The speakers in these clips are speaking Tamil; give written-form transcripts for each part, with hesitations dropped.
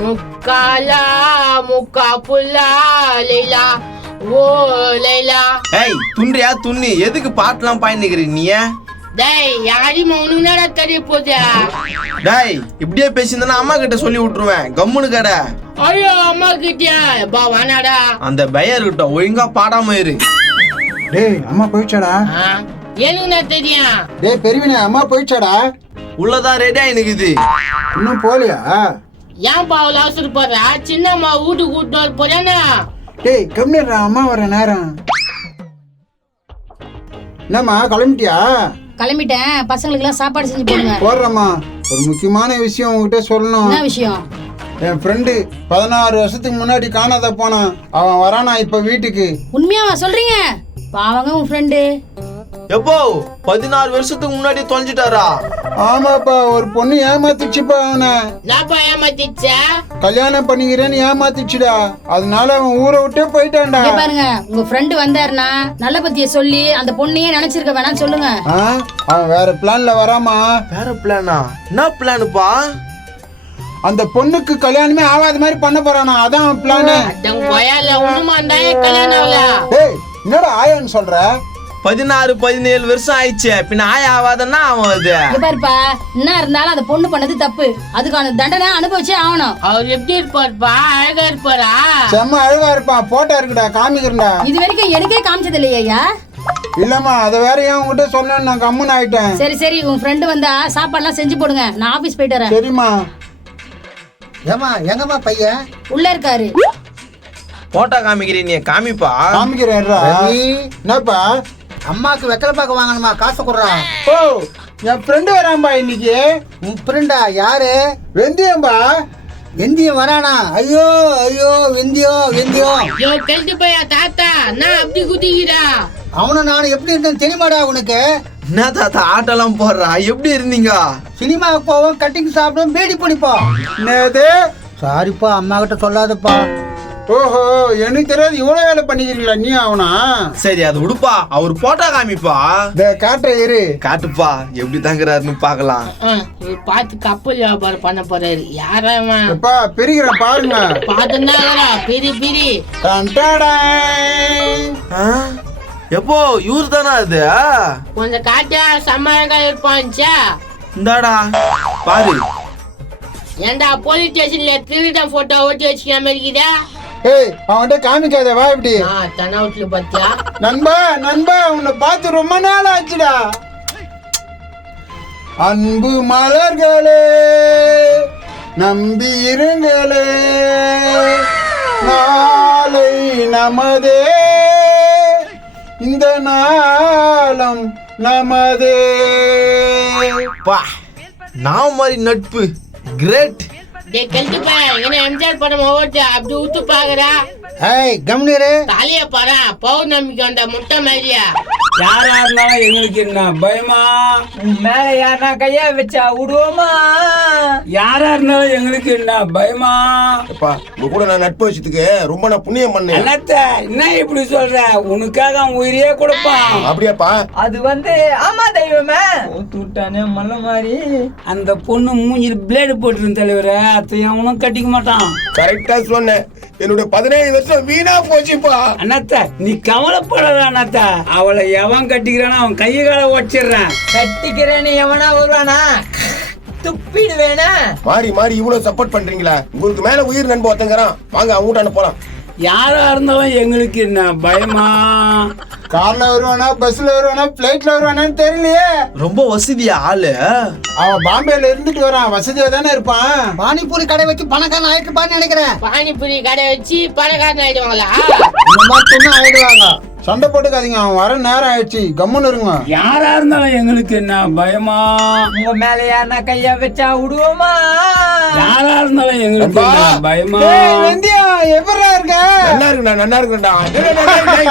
முக்காலா முக்கா புல்லா லைலா ஓ லைலா. ஏய் துன்றியா துண்ணி எதுக்கு பாட்டுலாம் பாய்நிக்கிற நீ? டேய் யாரையும் உனக்கு என்னடா தெரிய போதா? டேய் இப்படியே பேசியிருந்தா அம்மா கிட்ட சொல்லி விட்டுருவேன். கம்முனு கடை. ஐயோ அம்மா கிட்டியா பா வானாடா. அந்த பையர் கிட்ட ஒழுங்கா பாடாம இரு. டேய் அம்மா போயிடுச்சாடா? எனக்கு என்ன தெரியும்? டேய் பெரியவனே அம்மா போயிடுச்சாடா? உள்ளதான் ரெடியா இருக்குது. இன்னும் போலியா? ஏன் பாவல அவசரப்படுறா? சின்னம்மா வீட்டுக்கு கூட்டு வர போறானா? டேய் கம்மிடுறா, அம்மா வர நேரம். என்னம்மா கிளம்பிட்டியா? கிளம்பிட்டேன். பசங்களுக்கு எல்லாம் சாப்பாடு செஞ்சு போடுங்க. போடுறம்மா. ஒரு முக்கியமான விஷயம் உங்ககிட்ட சொல்லணும். என்ன விஷயம்? என் ஃப்ரெண்டு 16 வருஷத்துக்கு முன்னாடி காணாத போனான். அவன் வரானா இப்ப வீட்டுக்கு. உண்மையாவா சொல்றீங்க? பாவங்க உன் ஃப்ரெண்டு. எப்போ 16 வருஷத்துக்கு முன்னாடி தொலைஞ்சிட்டாரா? ஆமாப்பா, ஒரு பொண்ணு ஏமாத்திச்சுப்பா அவனை. நாப்பா ஏமாத்திச்சா? கல்யாணம் பண்ணிக்கிறேன்னு ஏமாத்திச்சுடா. அதனால அவன் ஊரை விட்டே போயிட்டான்டா. இங்க பாருங்க, உங்க ஃப்ரெண்டு வந்தாருன்னா நல்ல பத்திய சொல்லி அந்த பொண்ணையே நினைச்சிருக்க வேணாம்னு சொல்லுங்க. அவன் வேற பிளான்ல வராமா? வேற பிளானா? என்ன பிளானுப்பா? அந்த பொண்ணுக்கு கல்யாணமே ஆகாத மாதிரி பண்ண போறானா, அதான் பிளான். அதான் கோயால ஒண்ணுமாண்டா கல்யாணம் ஆகல. ஏய் என்னடா ஆயான்னு சொல்ற? 16-17 வருஷம் ஆயிடுச்சு. பின்ன ஆயா ஆவாதன்னா அவன் அது. இங்க பாருப்பா, என்ன இருந்தாலும் அந்த பொண்ணு பண்ணது தப்பு. அதுக்கான தண்டனை அனுபவிச்சே ஆகணும். அவர் எப்படி இருப்பாருப்பா? அழகா இருப்பாரா? செம்ம அழகா இருப்பான். போட்டோ இருக்குடா, காமிக்கிறேன்டா. இது வரைக்கும் எனக்கே காமிச்சது இல்லையா? இல்லம்மா, அதை வேற ஏன் உங்ககிட்ட சொன்னேன்னு நான் கம்முன்னு ஆயிட்டேன். சரி சரி, உன் ஃப்ரெண்டு வந்தா சாப்பாடுலாம் செஞ்சு போடுங்க. நான் ஆபீஸ் போயிட்டு வரேன். சரிம்மா. ஏமா எங்கம்மா பையன்? உள்ள இருக்காரு. போட்டோ காமிக்கிறீ நீ? காமிப்பா. காமிக்கிறேன். என்னப்பா? அம்மாக்கு வெத்தலை பாக்க வாங்கணுமா? காசு கொடுறான். ஓ என் ஃப்ரெண்டு வரான்பா இன்னைக்கு. உன் ஃப்ரெண்டா? யாரு? வெந்தியம்பா. வெந்தியம் வரானா? ஐயோ ஐயோ வெந்தியம் வெந்தியம். யோ கெல்தி போயா தாத்தா, நான் அப்படி குதிக்கிறா. அவனும் நானும் எப்படி இருந்தேன்னு தெரியுமாடா உனக்கு? என்ன தாத்தா ஆட்டெல்லாம் போடுறா? எப்படி இருந்தீங்க? சினிமாவுக்கு போவோம், கட்டிங் சாப்பிடுவோம், பேடி பிடிப்போம். என்னது? சாரிப்பா, அம்மா கிட்ட சொல்லாதப்பா. ஓஹோ, எனக்கு தெரியாது இவ்வளவு வேலை பண்ணிக்கிறீங்களா நீ அவனா? சரி அது உடுப்பா. அவர் போட்டோ காமிப்பா. காட்டுற இரு. காட்டுப்பா எப்படி தாங்கிறாருன்னு பாக்கலாம். பார்த்து கப்பல் வியாபாரம் பண்ண போறாரு. யாரா அப்பா பிரிக்கிறேன் பாருங்க. பாத்துனா பிரி பிரி. எப்போ இவரு தானா அது? கொஞ்சம் காட்டியா செம்ம அழகா இருப்பான்ச்சா. இந்தாடா பாரு. ஏண்டா போலீஸ் ஸ்டேஷன்ல திருடன் போட்டோ ஓட்டி வச்சுக்கிற மாதிரி இருக்குதா? ஏய் அவன்கிட்ட காமிக்காத, வா இப்படி. தனவுட்ல பாத்தியா? நண்பா நண்பா, உன்னை பார்த்து ரொம்ப நாள் ஆச்சுடா. அன்பு மலர்களே நம்பி இருங்களே, நாளை நமதே, இந்த நாளம் நமதே. பா நான் மாதிரி நட்பு கிரேட். டேய் கெல்தி பையா, என்ன எம்ஜிஆர் படம் ஓட்டு அப்படி ஊத்து பாக்குறா? ஏய் கம்னீரு. தலைய பாரு, பௌர்ணமிக்கு வந்த முட்டை மாதிரியா? யாரா இருந்தாலும் எங்களுக்கு என்ன பயமா? மேல யாரா கையா வச்சா விடுவோமா? யாரா இருந்தாலும் எங்களுக்கு என்ன பயமா? உங்க கூட நான் நட்பு வச்சதுக்கு ரொம்ப நான் புண்ணியம் பண்ணேன். என்னத்த என்ன இப்படி சொல்ற? உனக்காக அவன் உயிரையே கொடுப்பான். அப்படியாப்பா? அது ஆமா தெய்வமே. தூட்டானே மல்ல மாதிரி. அந்த பொண்ணு மூஞ்சில் பிளேடு போட்டுருந்த தலைவர, அத்தை அவனும் கட்டிக்க மாட்டான். கரெக்டா சொன்னேன். என்னுடைய 17 வருஷம் வீணா போச்சுப்பா. அண்ணாத்த நீ கவலைப்படாத அண்ணாத்த. அவளை எவன் கட்டிக்கிறானோ அவன் கையை கால உடச்சிடுறான். கட்டிக்கிறேன்னு எவனா வருவானா? துப்பிடுவேனா? மாறி மாறி இவ்வளவு சப்போர்ட் பண்றீங்களா? உங்களுக்கு மேல உயிர் நண்பு ஒருத்தங்கிறான். வாங்க அவங்க வீட்டான போலாம். யாரா இருந்தாலும் எங்களுக்கு என்ன பயமா? கார்ல வருவானா, பஸ்ல வருவானா, பிளைட்ல வருவானான்னு தெரியலையே. ரொம்ப வசதியா ஆளு. அவன் பாம்பேல இருந்துட்டு வரான், வசதியா தானே இருப்பான். பானிபூரி கடை வச்சு பணக்காரன் ஆயிட்டுப்பான்னு நினைக்கிறேன். பானிபூரி கடை வச்சு பணக்காரன் ஆயிடுவாங்களா? இந்த மாதிரி ஆயிடுவாங்க. சண்டை போட்டுக்காதீங்க, அவன் வர நேரம் ஆயிடுச்சு, கம்முன்னு இருங்க. யாரா இருந்தாலும் எங்களுக்கு என்ன பயமா? உங்க மேல யாரா கையா வச்சா விடுவோமா? யாரா இருந்தாலும் எங்களுக்கு என்ன பயமா? வெந்தியா எப்படா இருக்க? நல்லா இருக்குடா, நல்லா இருக்குடா.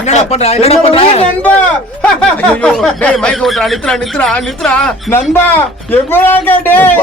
என்னடா பண்ற? என்னடா பண்ற நண்பா? ஐயோ டேய் மைக் ஓட்றா, நித்ரா. நண்பா எப்படா இருக்க? டேய்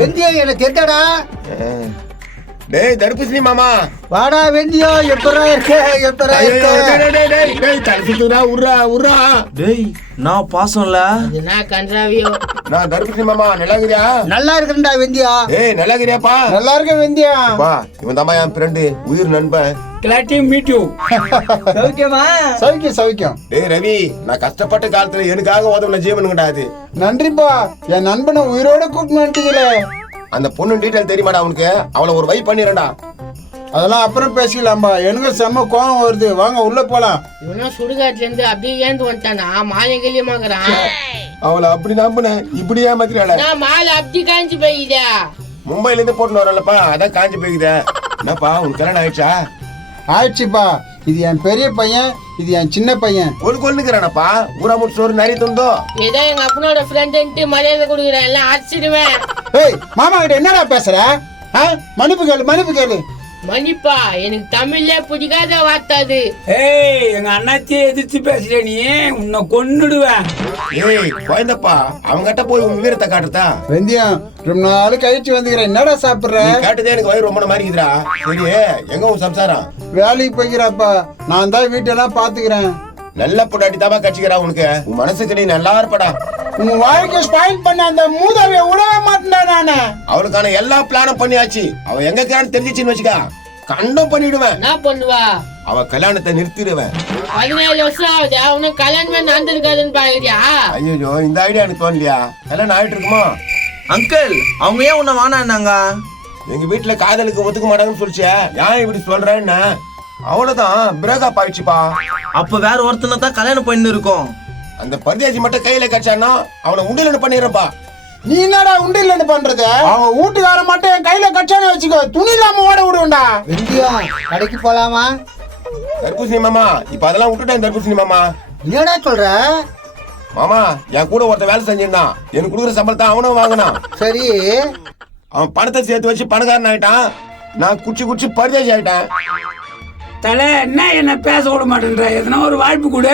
வெந்தியம் எனக்கு தெரியாடா. டேய் தர்பூசணி மாமா. வாடா வெந்தியோ, எப்பரா இருக்க, எப்பரா ஐயோ, இருக்க? டேய் தடுத்துடா, உர்றா. டேய் நான் பாசம்ல. என்ன கன்றாவியோ. நான் தர்பூசணி மாமா, நல்லா இருக்கிறியா? நல்லா இருக்கேன்டா வெந்தியா. டேய் நல்லா இருக்கிறியாப்பா? நல்லா இருக்க வெந்தியா. பா இவன் தாமா என் ஃப்ரெண்டு, உயிர் நண்பன். Glad to meet you. சௌக்கியமா? சௌக்கியம். டேய் ரவி, நான் கஷ்டப்பட்ட காலத்துல எனக்காக உதவுன ஜீவனுங்கடா அது. நன்றிப்பா, என் நண்பனை உயிரோட கூப்பிட்டு வந்துட்டீங்களே. அந்த பொண்ணு டீடைல் தெரியுமாடா உனக்கு? அவளை ஒரு வை பண்ணிடுறா. அதெல்லாம் அப்புறம் பேசிக்கலாம்பா, எனக்கு செம்ம கோவம் வருது. வாங்க உள்ள போலாம். இவனா சுடுகாட்டுல இருந்து அப்படியே ஏந்து வந்துட்டானா மாலை கல்யமாக்குறான். அவளை அப்படி நம்பினேன், இப்படி ஏமாத்திராள. நான் மாலை அப்படி காஞ்சி போயிதா. மும்பைல இருந்து போட்டு வரலப்பா, அதான் காஞ்சி போய்க்குத. என்னப்பா உனக்கு கல்யாணம் ஆயிடுச்சா? ஆயிடுச்சுப்பா. இது என் பெரிய பையன், இது என் சின்ன பையன். கொள்ளுக்கிறானப்பா. ஊரா முட்டு சோறு நிறைய துண்டோ. ஏதோ எங்க அப்பனோட ஃப்ரெண்ட்ன்ட்டு மரியாதை கொடுக்குறேன், எல்லாம் அடிச்சிடுவேன். ஏய் மாமா கிட்ட என்னடா பேசுற? மன்னிப்பு கேளு. மன்னிப்பா, எனக்கு தமிழ்ல பிடிக்காத வார்த்தை அது. ஏய் எங்க அண்ணாச்சியை எதிர்த்து பேசுற நீ, உன்னை கொன்னுடுவேன். ஏய் குழந்தப்பா, அவங்ககிட்ட போய் உன் வீரத்தை காட்டுறதா? வெந்தியம், ரொம்ப நாள் கழிச்சு வந்துக்கிறேன். என்னடா சாப்பிடுற? நீ காட்டுதே எனக்கு வயிறு ரொம்ப மாதிரி இருக்குதுடா. சரி எங்க உன் சம்சாரம்? வேலைக்கு போய்க்கிறாப்பா, நான் தான் வீட்டெல்லாம் பாத்துக்கிறேன். நல்ல பொண்டாட்டி தாப்பா கட்சிக்கிறா உனக்கு. உன் மனசுக்கு நீ நல்லா இருப்படா. உன் வாழ்க்கை ஸ்பாயில் பண்ண அந்த மூதாவிய விடவே மாட்டேன்டா நானு. அவளுக்கான எல்லா பிளானும் பண்ணியாச்சு. அவ எங்க இருக்கான்னு தெரிஞ்சிச்சுன்னு வச்சுக்கா, கண்டம் பண்ணிடுவேன். என்ன பண்ணுவா? அவ கல்யாணத்தை நிறுத்திடுவேன். 17 வருஷம் ஆகுது, அவனுக்கு கல்யாணமே நடந்திருக்காதுன்னு பாக்குறியா? ஐயோ, இந்த ஐடியா எனக்கு தோணலையா? கல்யாணம் ஆயிட்டு இருக்குமா? அங்கிள் அவங்க ஏன் உன்னை வானான்னாங்க? எங்க வீட்டுல காதலுக்கு ஒத்துக்க மாட்டாங்கன்னு சொல்லிச்சே. ஏன் இப்படி சொல்றேன்னா அவ்வளவுதான், பிரேக்கப் ஆயிடுச்சுப்பா. அப்ப வேற ஒருத்தனை தான் கல்யாணம் பண்ணி இருக்கோம். அந்த பரதேசி மட்டும் கையில கட்சானா அவனை உண்டியல் பண்ணிடுறப்பா. நீ என்னடா உண்டியல் பண்றது? அவங்க வீட்டுக்கார மட்டும் என் கையில கட்சானே வச்சுக்கோ, துணி இல்லாம ஓட விடுவேன்டா. வெந்தியா, கடைக்கு போலாமா? தர்பூசணி மாமா, இப்ப அதெல்லாம் விட்டுட்டேன். தர்பூசணி மாமா, என்னடா சொல்ற? மாமா என் கூட ஒருத்த வேலை செஞ்சிருந்தான். எனக்கு கொடுக்குற சம்பளத்தை அவனும் வாங்கினான். சரி, அவன் பணத்தை சேர்த்து வச்சு பணக்காரன் ஆயிட்டான். நான் குச்சி பரதேசி ஆயிட்டேன். தலை என்ன பேச விட மாட்டேன்ற, எதனா ஒரு வாய்ப்பு கொடு.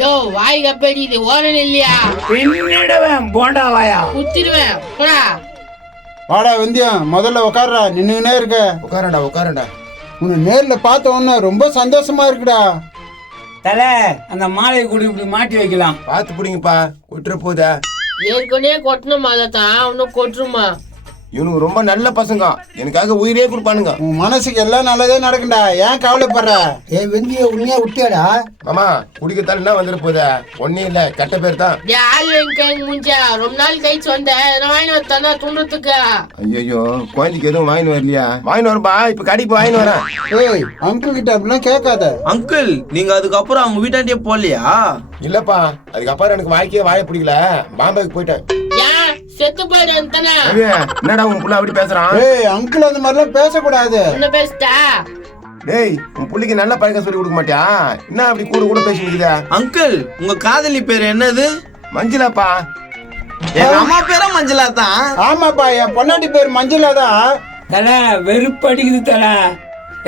யோ வாய் கப்படி, இது ஓரன் இல்லையா? பின்னிடுவேன் போண்டா வாயா. குத்திடுவேன் போடா. வாடா வெந்தியம், முதல்ல உட்கார்றா. நின்னுனே இருக்க. உட்காரண்டா. உன்னை நேர்ல பார்த்த உடனே ரொம்ப சந்தோஷமா இருக்குடா. தலை அந்த மாலையை கூட இப்படி மாட்டி வைக்கலாம். பாத்து பிடிங்கப்பா, கொட்டுற போதா. ஏற்கனவே கொட்டணும் தான் அவனும் கொட்டுருமா. இவனுக்கு ரொம்ப நல்ல பசங்க, எனக்காக உயிரே கொடுப்பானுங்க. உன் மனசுக்கு எல்லாம் நல்லதே நடக்கும்டா, ஏன் கவலைப்படுற? வெந்திய உண்மையா விட்டியாடா? மாமா குடிக்கத்தால் என்ன வந்துட போதா? ஒன்னும் இல்ல, கட்ட பேர் தான். கை முடிஞ்சா ரொம்ப நாள் கழிச்சு வந்த வாங்கி வந்தானா துண்டுறதுக்கு. ஐயோ, குழந்தைக்கு எதுவும் வாங்கின்னு வரலையா? வாங்கின்னு வரப்பா, இப்ப கடைக்கு வாங்கின்னு வரேன். ஏய் அங்கிள் கிட்ட அப்படிலாம் கேட்காத. அங்கிள் நீங்க அதுக்கப்புறம் அவங்க வீட்டாண்டியே போகலையா? இல்லப்பா, அதுக்கப்புறம் எனக்கு வாழ்க்கையே வாழ பிடிக்கல, பாம்பேக்கு போயிட்டேன். செத்து போயிடும் தானே. என்னடா உன் புள்ள அப்படி பேசுறான்? ஏய் அங்கிள் அந்த மாதிரிலாம் பேசக்கூடாது. என்ன பேசிட்டா? டேய் உன் புள்ளிக்கு நல்ல பழக்கம் சொல்லி கொடுக்க மாட்டியா? என்ன அப்படி கூட பேசிக்கிற? அங்கிள் உங்க காதலி பேர் என்னது? மஞ்சுளாப்பா. எங்க அம்மா பேரும் மஞ்சளா தான். ஆமாப்பா, என் பொன்னாட்டி பேர் மஞ்சுளா தான். தலை வெறுப்படிக்குது தலை.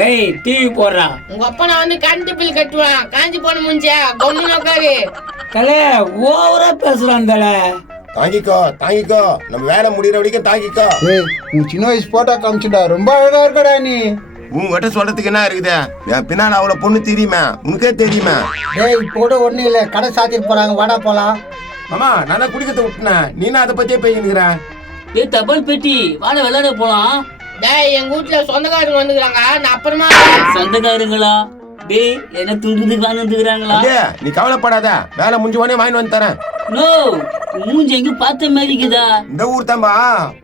ஏய் டிவி போடுறா. உங்க அப்பா நான் வந்து கரண்ட் பில் கட்டுவான், காஞ்சி போன முடிஞ்சா கொண்டு உட்காரு. தலை ஓவரா பேசுறான் தலை. தாங்கிக்கோ நம்ம வேலை முடிகிற வரைக்கும் தாங்கிக்கோ. ஏய் உன் சின்ன வயசு போட்டோ காமிச்சுடா, ரொம்ப அழகா இருக்கடா நீ. உங்ககிட்ட சொல்றதுக்கு என்ன இருக்குது? என் பின்னால அவ்வளவு பொண்ணு தெரியுமா? உனக்கே தெரியுமா? டேய் இப்போ கூட ஒண்ணும் இல்ல, கடை சாத்திட்டு போறாங்க, வாடா போலாம். ஆமா, நான் குடிக்கிறத விட்டுனேன், நீனா அதை பத்தியே பேசிக்கிற. ஏய் தபால் பெட்டி, வாட விளையாட போலாம். டேய் எங்க வீட்டுல சொந்தக்காரங்க வந்துக்கிறாங்க, நான் அப்புறமா. சொந்தக்காரங்களா? டேய் என்ன துண்டுதுக்கு வாங்கி வந்துக்கிறாங்களா? நீ கவலைப்படாத, வேலை முடிஞ்ச உடனே வாங்கி வந்து தரேன். நோ, மூஞ்சி எங்க பார்த்த மாதிரி இருக்குதா? இந்த ஊர் தான்பா,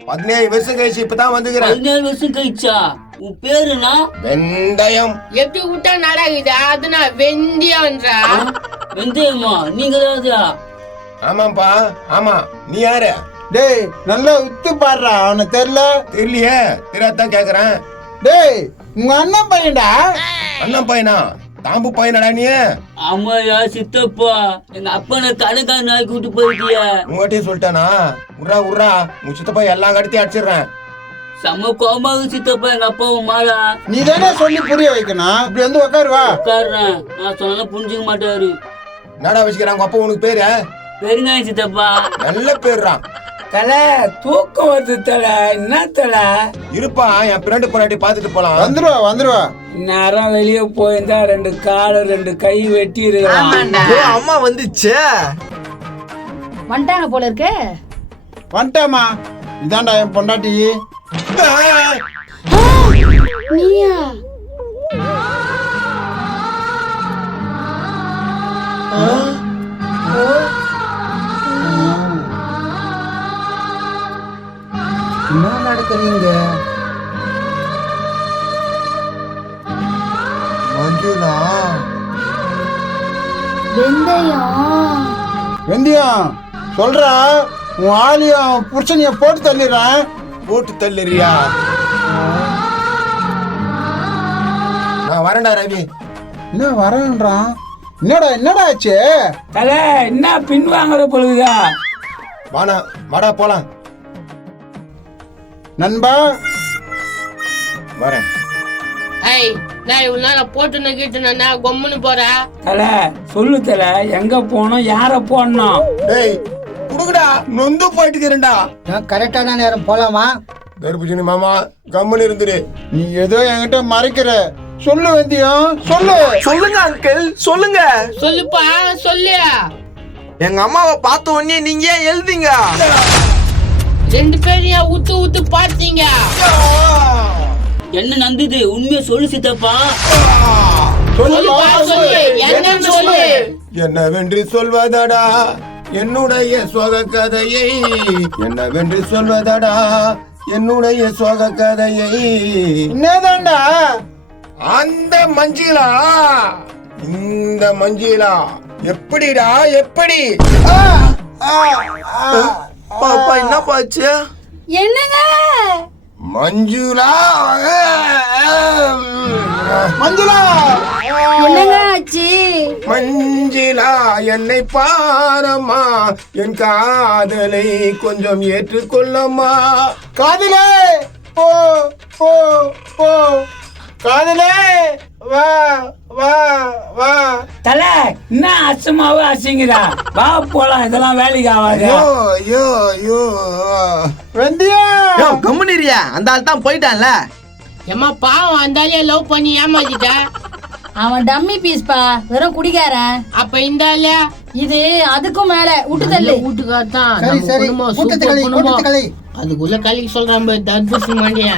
17 வருஷம் கழிச்சு இப்பதான் வந்துக்கிறேன். 17 வருஷம் கழிச்சா? உன் பேருனா? வெந்தயம். எப்படி விட்டா நடக்குது, அது நான் வெந்தியம்ன்றா. வெந்தயமா? நீங்க தான்? ஆமாப்பா, ஆமா. நீ யாரு? டேய் நல்லா உத்து பாடுறா, அவனை தெரியலையே, தெரியாதான் கேக்குறேன். டேய் உங்க அண்ணன் பையன்டா. அண்ணன் பையனா? தாம்பு பையனடா நீ? ஆமாயா சித்தப்பா, எங்க அப்பனை கடைக்கார நாய் கூட்டு போயிட்டியா? உங்ககிட்டயும் சொல்லிட்டானா? உர்றா உங்க சித்தப்பா எல்லாம் கடத்தி அடிச்சிடுறேன். செம்ம கோமாவு சித்தப்பா எங்க அப்பாவும் மாலா. நீ தானே சொல்லி புரிய வைக்கணும். இப்படி வந்து உட்காருவா. உட்காடுறேன், நான் சொன்னாலும் புரிஞ்சுக்க மாட்டாரு. என்னடா வச்சுக்கிறான் உங்க அப்பா? உனக்கு பேரு? பெருங்காயம் சித்தப்பா. நல்ல பேருடா. தல தூக்கம் வருது தல. என்ன தல? இருப்பா, என் பிரெண்டு பொண்டாட்டி பாத்துட்டு போலாம். வந்துருவா நேரம் வெளியே போயிருந்தா 2 காலு 2 கை வெட்டி இருக்கலாம். அம்மா வந்துச்சே. வந்துட்டாங்க போல இருக்கு. வந்துட்டாமா. இதாண்டா என் பொண்டாட்டி. நீயா? என்ன நடக்குறீங்க? மஞ்சுளா, வெந்தியம் சொல்றா, உன் ஆலியும் புருஷனைய போட்டு தள்ளிடுறேன். போட்டு தள்ளுறியா? நான் வரேன்டா ரவி. என்ன வரேன்றான்? என்னடா ஆச்சு? தல என்ன பின்வாங்குற பொழுதுதா? வாடா போலாம். நண்பா வரேன். ஏய் நான் இவ்வளவு நேரம் போட்டுன்னு கிட்டுனா கொம்முன்னு போற. தல சொல்லு தல, எங்க போனோம், யார போடணும்? டேய் குடுங்கடா, நொந்து போயிட்டுக்கிறேன்டா. நான் கரெக்டான நேரம் போலாமா? தர்பூசணி மாமா கம்முன்னு இருந்துரு. நீ ஏதோ என்கிட்ட மறைக்கிற. சொல்லு வெந்தியம், சொல்லு. சொல்லுங்க அங்கிள், சொல்லுங்க. சொல்லுப்பா சொல்லு. எங்க அம்மாவை பார்த்த உடனே நீங்க ஏன் எழுதிங்க? 2 பேரையும் ஊத்து பாத்தீங்க. என்ன நந்தது? உண்மையை சொல்லு சித்தப்பா. சொல்லுப்பா சொல்லு. என்னன்னு சொல்லு. என்னவென்று சொல்வதடா என்னுடைய சோக கதையை, என்னவென்று சொல்வதடா என்னுடைய சோக கதையை. என்னதாண்டா? அந்த மஞ்சிலா, இந்த மஞ்சிலா எப்படிடா எப்படி? பாப்பா என்ன பாச்சு? என்னங்க? மஞ்சுளா, மஞ்சுளா, என்னங்க ஆச்சு? மஞ்சிலா என்னை பாரம்மா, என் காதலை கொஞ்சம் ஏற்றுக்கொள்ளம்மா. காதலே போ போ போ, காதலே வா வா வா. தல என்ன அச்சமாவே அசிங்கிறா? வா போலாம், இதெல்லாம் வேலைக்கு ஆகாது. ஐயோ ஐயோ ஐயோ. வெந்தியம் கம்முனிரியா, அந்த ஆள் தான் போயிட்டான்ல. ஏமா பாவம் அந்தாலே லவ் பண்ணி ஏமாத்திட்ட. அவன் டம்மி பீஸ்பா, வெறும் குடிகாரன். அப்ப இந்த ஆளு இது அதுக்கும் மேல விட்டு தள்ளு. வீட்டுக்காரதான். சரி சரி, கூட்டத்து களி. அதுக்குள்ள கலிக்கு சொல்றான் தர்பூசணி மாண்டியா.